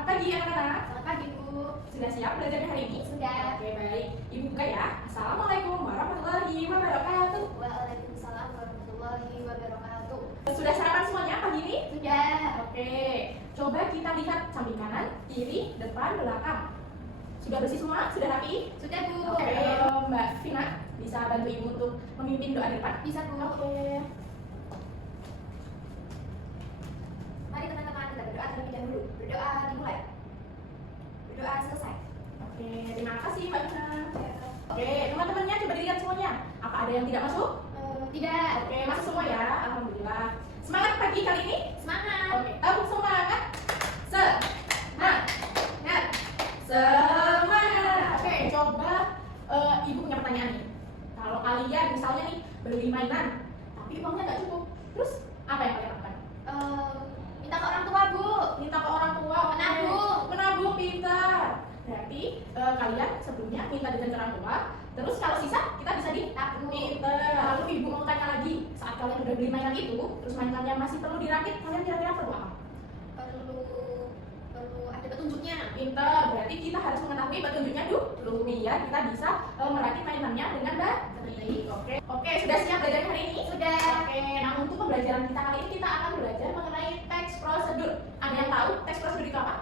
Selamat pagi anak-anak. Selamat pagi, Bu. Sudah siap belajar hari ini? Sudah. Oke, baik. Ibu buka ya. Assalamualaikum warahmatullahi wabarakatuh. Waalaikumsalam warahmatullahi wabarakatuh. Sudah sarapan semuanya pagi ini? Sudah. Oke. Coba kita lihat samping kanan, kiri, depan, belakang. Sudah bersih semua? Sudah rapi? Sudah, Bu. Oke. Mbak Vina bisa bantu Ibu untuk memimpin doa di depan? Bisa, Bu. Oke. Mari teman-teman kita berdoa terlebih dahulu. Berdoa dimulai. Berdoa selesai. Oke, terima kasih Mbak Vina. Oke, teman-temannya coba dilihat semuanya. Apa ada yang tidak masuk? Tidak. Oke, masuk semua ya. Alhamdulillah. Semangat pagi kali ini? Semangat. Oke, tabung semangat. Semangat. Semangat. Oke, coba Ibu punya pertanyaan nih. Kalau kalian misalnya nih beli mainan, tapi uangnya nggak cukup, terus apa yang kalian lakukan? Minta ke orang tua, Bu. Minta ke orang tua. Oke. Menabung. Menabung, pintar. Berarti kalian sebelumnya minta dengan orang tua, terus kalau sisa kita bisa ditabung. Pintar. Lalu Ibu mau tanya lagi, saat kalian udah beli mainan itu, terus mainannya masih perlu dirakit, kalian kira-kira perlu apa? Perlu ada petunjuknya. Pintar. Berarti kita harus mengetahui petunjuknya dulu biar kita bisa merakit mainannya dengan baik. Oke, sudah siap belajar hari ini? Sudah. Oke, nah untuk pembelajaran kita kali ini kita akan belajar mengenai teks prosedur. Ada yang tahu teks prosedur itu apa?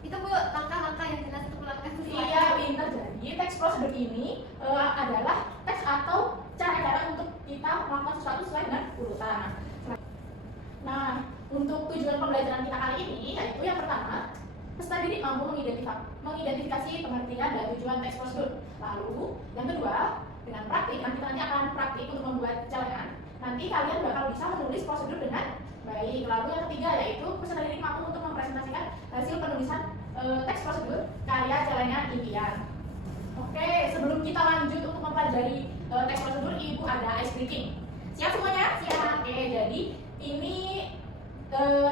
Itu, Bu, langkah-langkah yang jelas untuk melakukan sesuatu. Iya, pintar. Jadi teks prosedur ini adalah teks atau cara-cara untuk kita melakukan sesuatu sesuai dengan urutan. Nah, untuk tujuan pembelajaran kita kali ini yaitu yang pertama, peserta didik mampu mengidentifikasi pengertian dan tujuan teks prosedur. Lalu, yang kedua, dengan praktik, kita nanti akan praktik untuk membuat celengan. Nanti kalian bakal bisa menulis prosedur dengan baik. Lalu yang ketiga yaitu peserta didik mampu untuk mempresentasikan hasil penulisan teks prosedur karya celengan impian. Oke, sebelum kita lanjut untuk mempelajari teks prosedur, Ibu ada ice breaking. Siap semuanya? Siap. Oke, jadi ini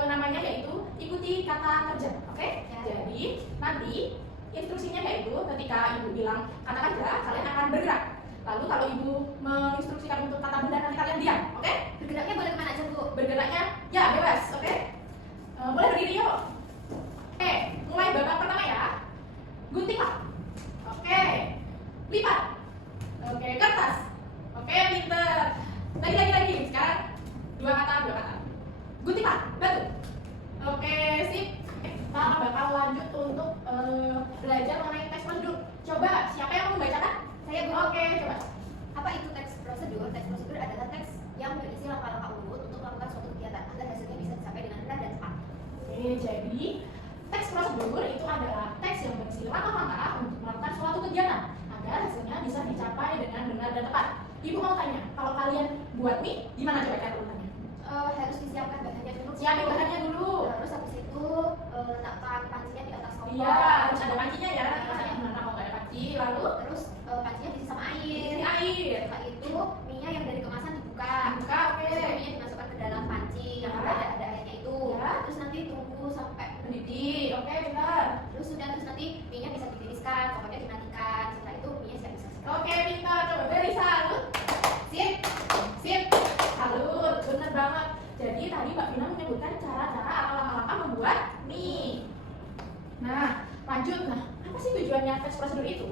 namanya yaitu ikuti kata kerja. Oke? Ya. Jadi nanti instruksinya yaitu ketika Ibu bilang kata kerja, kalian akan bergerak. Lalu kalau Ibu menginstruksikan untuk kata benda, nanti kalian diam. Oke? Bergeraknya boleh kemana aja, Bu? Bergeraknya ya bebas. Oke? Boleh berdiri yuk. Oke, mulai babak pertama ya. Guntinglah. Oke. Lipat. Oke, kertas. Oke, pinter. Lagi. Sekarang dua kata. Guntinglah, batu. Oke, sip. Kita bakal lanjut untuk belajar mengenai teks prosedur. Coba, siapa yang mau membacakan? Saya, Bu. Oke, coba. Apa itu teks prosedur? Teks prosedur adalah teks yang berisi langkah-langkah urut untuk melakukan suatu kegiatan agar hasilnya bisa dicapai dengan benar dan cepat. Oke, jadi teks prosedur itu adalah teks yang berisi langkah-langkah untuk melakukan suatu kegiatan agar hasilnya bisa dicapai dengan benar dan tepat. Ibu mau tanya, kalau kalian buat mie, gimana coba cara urutannya? Harus disiapkan bahannya dulu. Siapin bahannya dulu. Terus habis itu letakkan pancinya di atas kompor. Iya, harus ada pancinya ya. Rasanya gimana kalau nggak ada panci? Lalu Terus pancinya diisi sama air. isi air. Setelah itu minyak yang dari kemasan dibuka. Buka, oke. Terus minyak dimasukkan ke dalam panci yang Ya. ada airnya itu. Ya. Terus nanti tunggu sampai Mendidih. Oke, benar. terus nanti minyak bisa ditiriskan, kompornya dimatikan. Setelah itu minyak siap disajikan. Oke, pintar. Coba beri salut. Sip. Salut. Benar banget. Jadi tadi Mbak Vina menyebutkan cara-cara atau langkah-langkah membuat mie. Nah, lanjut. Nah, apa sih tujuannya teks prosedur itu?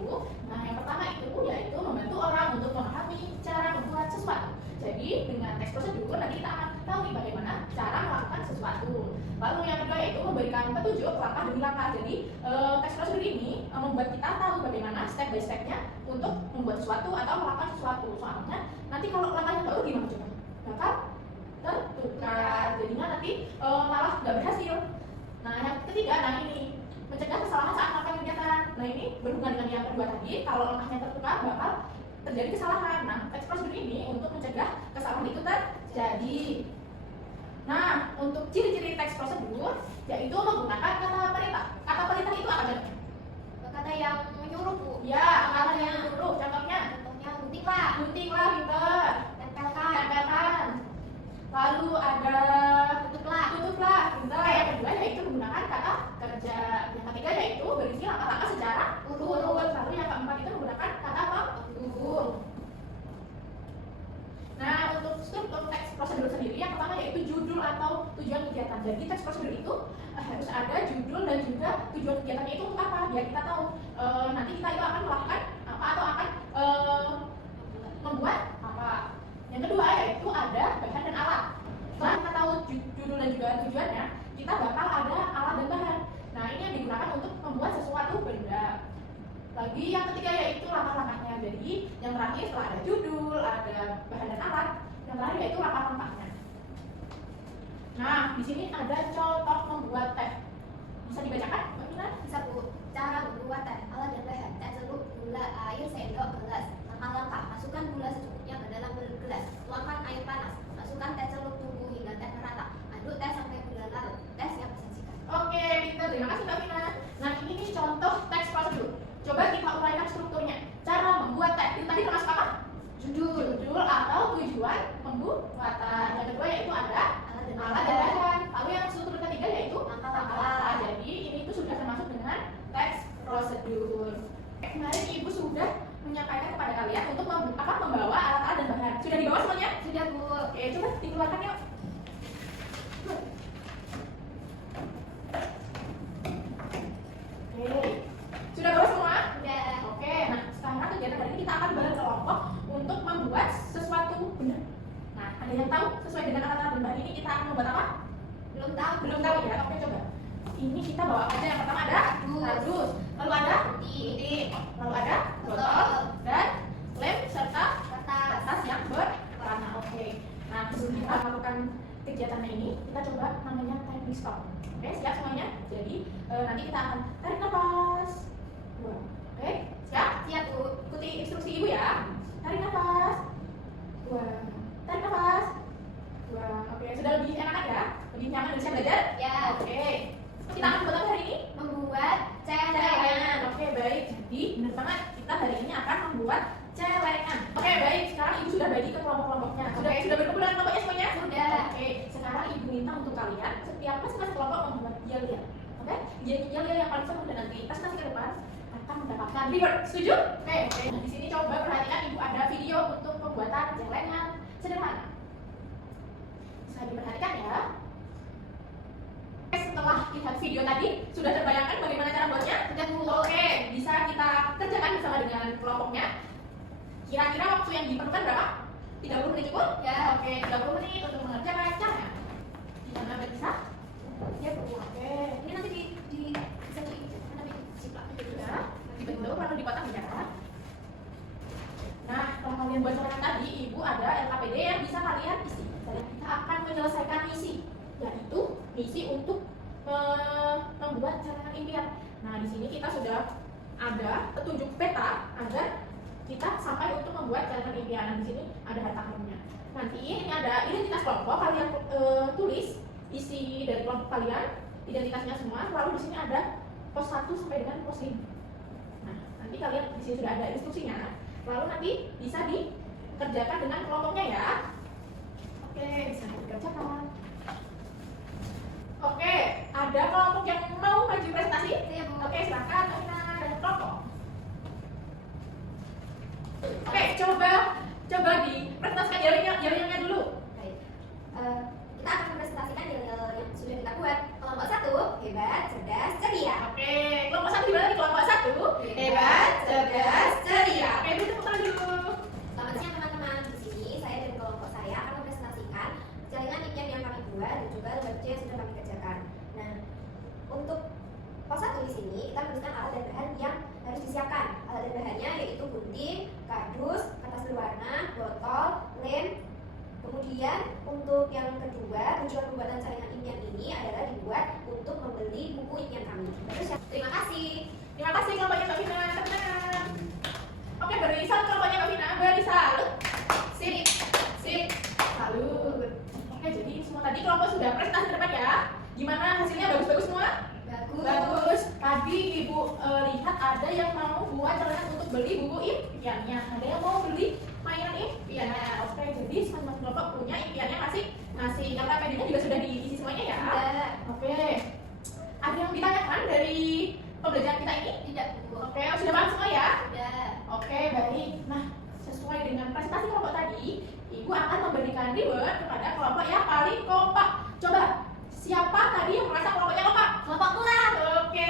Nah, yang pertama itu yaitu membantu orang untuk memahami cara membuat sesuatu. Jadi, dengan teks prosedur nanti kita akan tahu nih bagaimana cara melakukan sesuatu. Lalu yang kedua yaitu memberikan petunjuk langkah demi langkah. Jadi, teks prosedur ini membuat kita tahu bagaimana step by stepnya untuk membuat sesuatu atau melakukan sesuatu. Soalnya nanti kalau langkahnya baru gimana coba? Bakal tertukar, jadinya nanti malah nggak berhasil. Nah, yang ketiga, ini mencegah kesalahan saat melakukan kegiatan. Nah, ini berhubungan dengan yang kedua tadi. Kalau langkahnya tertukar, bakal terjadi kesalahan. Nah, teks prosedur ini untuk mencegah kesalahan itu terjadi. Nah, untuk ciri-ciri teks prosedur yaitu menggunakan kata perintah. Kata perintah itu apa contohnya? Kata yang menyuruh, Bu. Ya, kata yang menyuruh. Contohnya, Guntinglah, guntinglah, pinter. Tempelkan. Lalu ada tutuplah, pintar. Yang kedua yaitu menggunakan kata kerja. Yang ketiga yaitu berisi langkah-langkah secara urut. Lalu yang keempat itu menggunakan kata penghubung. Nah, untuk struktur teks prosedur sendiri yang pertama yaitu judul judul atau tujuan kegiatan. Jadi teks prosedur itu harus ada judul dan juga tujuan kegiatannya itu untuk apa, biar kita tahu nanti kita itu akan melakukan apa atau akan membuat apa. Yang kedua yaitu ada bahan dan alat. Setelah kita tahu judul dan juga tujuannya, kita bakal ada alat dan bahan. Nah, ini yang digunakan untuk membuat sesuatu benda. Lagi yang ketiga yaitu langkah-langkahnya. Jadi yang terakhir setelah ada judul, ada bahan dan alat, yang terakhir yaitu langkah-langkahnya. Nah, di sini ada contoh membuat teh. Bisa dibacakan? Bagaimana? Bisa Bu. Cara membuat teh, alat dan bahan: teh celup, gula, air sendok, gelas. Langkah-langkah: masukkan gula secukupnya ke dalam gelas. Tuangkan air panas. Masukkan teh celup, tunggu hingga teh merata. Aduk teh sampai gula larut. Teh siap disajikan. Oke, pintar. Terima kasih Mbak Vina. Nah, ini contoh teks prosedur. Coba kita uraikan strukturnya. Cara membuat teh. Itu tadi termasuk apa? Judul atau tujuan pembuatan. Yang kedua yaitu ada alat dan bahan. Lalu yang struktur ketiga yaitu langkah-langkah. Jadi ini itu sudah termasuk dengan teks prosedur. Kemarin Ibu sudah menyampaikan kepada kalian untuk membawa alat-alat dan bahan. Sudah dibawa semuanya? Sudah Bu. Oke, coba dikeluarkan yuk. Oke, sudah bawa semua? Sudah. Oke, nah sekarang kegiatan hari ini kita akan berkelompok untuk membuat sesuatu benda. Nah, ada yang tahu sesuai dengan alat-alat dan bahan ini kita akan membuat apa? Belum tahu. Belum tahu ya? Oke, coba. Ini kita bawa apa aja? Yang pertama ada kardus, lalu ada putih, lalu ada botol dan lem serta kertas yang berwarna. Oke. Nah, sebelum kita melakukan kegiatannya ini, kita coba namanya timing stop. Oke, siap semuanya? Jadi nanti kita akan tarik nafas. Dua. Oke, siap? Siap Bu. Ikuti instruksi Ibu ya. Tarik nafas. Dua. Tarik nafas. Dua. Oke, sudah lebih enakan ya? Lebih nyaman dan bisa belajar? Ya. Oke. Kita akan membuat apa hari ini? Membuat Celengan. Oke, baik. Jadi benar banget, kita hari ini akan membuat celengan. Oke, baik. Sekarang Ibu sudah bagi ke kelompok-kelompoknya. Sudah berkumpul dengan kelompoknya semuanya? Sudah. Oke, sekarang Ibu minta untuk kalian setiap masing-masing kelompok membuat yel-yel. Oke? Yel-yel yang paling seru dan nanti presentasi ke depan akan mendapatkan reward. Setuju? Oke. Nah, di sini coba perhatikan Ibu ada video untuk pembuatan celengan sederhana. Bisa diperhatikan ya. Setelah lihat video tadi, sudah terbayangkan bagaimana cara buatnya? Sudah Bu. Oke, bisa kita kerjakan bersama dengan kelompoknya. Kira-kira waktu yang diperlukan berapa? 30 menit cukup? Ya. Oke, 30 menit untuk mengerjakan caranya. Gimana bisa? Ya Bu. Oke. Ini nanti bisa diciplak Ya, dibentuk lalu dipotong ya. Nah, kalau kalian buat celengan tadi, Ibu ada LKPD yang bisa kalian isi. Dan kita akan menyelesaikan misi, yaitu misi untuk membuat celengan impian. Nah, di sini kita sudah ada petunjuk peta agar kita sampai untuk membuat celengan impian. Nah, di sini ada harta karunnya. Nanti ini ada identitas kelompok, kalian tulis isi dari kelompok kalian, identitasnya semua. Lalu di sini ada pos 1 sampai dengan pos 5. Nah, nanti kalian di sini sudah ada instruksinya. Lalu nanti bisa dikerjakan dengan kelompoknya ya. Oke, bisa dikerjakan. Oke, ada kelompok yang mau maju presentasi? Iya Bu. Oke, silakan Mbak dan kelompok. Oke, coba dipresentasikan yel-yelnya dulu. Baik. Kita akan mempresentasikan yel-yel yang sudah kita buat. Kelompok 1, hebat, cerdas, ceria. Oke, kelompok 1 gimana nih? Kelompok 1 hebat, cerdas, ceria. Oke, dulu tepuk tangan dulu. Selamat siang teman-teman. Di sini saya dan kelompok saya akan mempresentasikan celengan impian yang kami buat dan juga lembar kerja yang sudah kami kerjakan. Nah, untuk pos 1 di sini kita menuliskan alat dan bahan yang harus disiapkan. Alat dan bahannya yaitu gunting, kardus, kertas berwarna, botol, lem. Kemudian untuk yang kedua, tujuan pembuatan celengan impian ini adalah dibuat untuk membeli buku impian kami. Terus terima kasih. Terima kasih kelompoknya Mbak Vina. Tepuk tangan. Oke, barisan kelompoknya Mbak Vina. Barisan. Sip. Salut. Oke, jadi semua tadi kelompok sudah presentasi depan ya. Gimana hasilnya? Bagus-bagus semua? Bagus. Tadi Ibu lihat ada yang mau buat celengan untuk beli buku impiannya. Ada yang mau beli mainan impiannya. Oke, jadi masing-masing kelompok punya impiannya masing-masing. LKPD-nya juga sudah diisi semuanya ya? Tidak. Oke. Ada yang ditanyakan dari pembelajaran kita ini? Tidak Bu. Oke, sudah paham semua ya? Sudah. Oke, baik. Nah, sesuai dengan presentasi kelompok tadi, Ibu akan memberikan reward kepada kelompok yang paling kompak. Coba, siapa tadi yang merasa kelompoknya kompak? Kelompokku lah. Oke,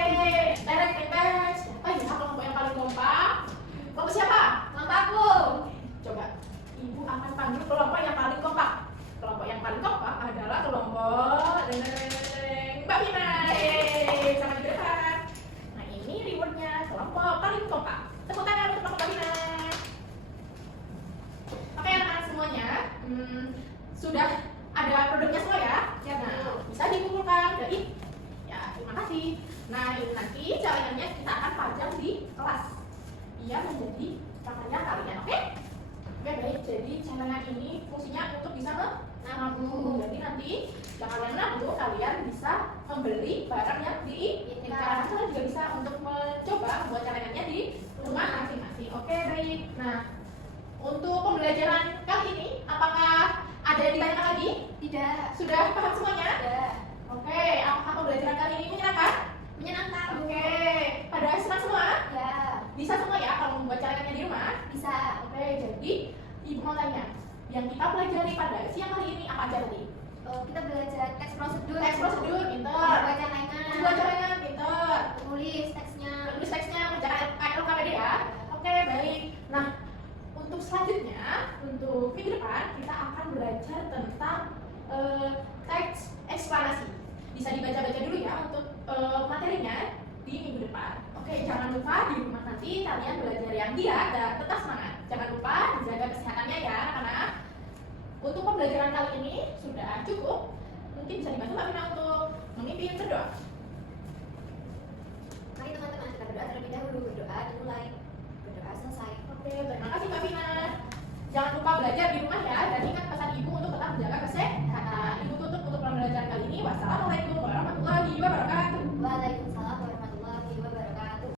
beres. Siapa ya kelompok yang paling kompak? Kelompok siapa? Kelompokku. Coba, ibu akan panggil kelompok yang paling kompak. Kelompok yang paling kompak adalah kelompok Mbak Vina. Sama di depan. Nah, ini rewardnya kelompok paling kompak. Tepuk tangan untuk kelompok Mbak Vina. Oke anak-anak semuanya, sudah ada produknya semua ya? Ya, Nah, bisa dikumpulkan. Jadi, ya terima kasih. Nah, ini nanti jaringannya kita akan pajang di kelas. Biar menjadi prakarya kalian, oke? Oke baik, jadi celengan ini fungsinya untuk bisa menabung. Jadi nanti yang kalian nabung, kalian bisa membeli barang yang diinginkan. Kalian juga bisa untuk mencoba membuat celengannya di rumah masing-masing. Oke baik. Nah, untuk pembelajaran kali ini, apakah ada yang ditanyakan lagi? Tidak. Sudah paham semuanya? Tidak. Oke, apakah pembelajaran kali ini menyenangkan? Menyenangkan. Oke, pada senang semua? Ya. Bisa semua ya kalau membuat celengannya di rumah? Bisa. Oke, jadi ibu mau tanya, yang kita pelajari pada siang hari ini apa aja tadi? Kita belajar teks prosedur. Teks prosedur, pinter. Membuat celengan. Membuat celengan, pinter. Tulis teksnya. Tulis teksnya, mengerjakan LKPD ya. Oke, baik. Nah, untuk selanjutnya, untuk minggu depan kita akan belajar tentang teks eksplanasi. Bisa dibaca-baca dulu ya untuk materinya di minggu depan. Oke, jangan lupa di rumah nanti kalian belajar yang giat dan tetap semangat. Jangan lupa dijaga kesehatannya ya anak-anak. Untuk pembelajaran kali ini sudah cukup. Mungkin bisa dibantu Mbak Vina untuk memimpin berdoa. Mari teman-teman kita berdoa terlebih dahulu. Berdoa dimulai. Berdoa selesai. Oke, terima kasih Mbak Vina. Jangan lupa belajar di rumah ya dan ingat pesan ibu untuk tetap menjaga kesehatan.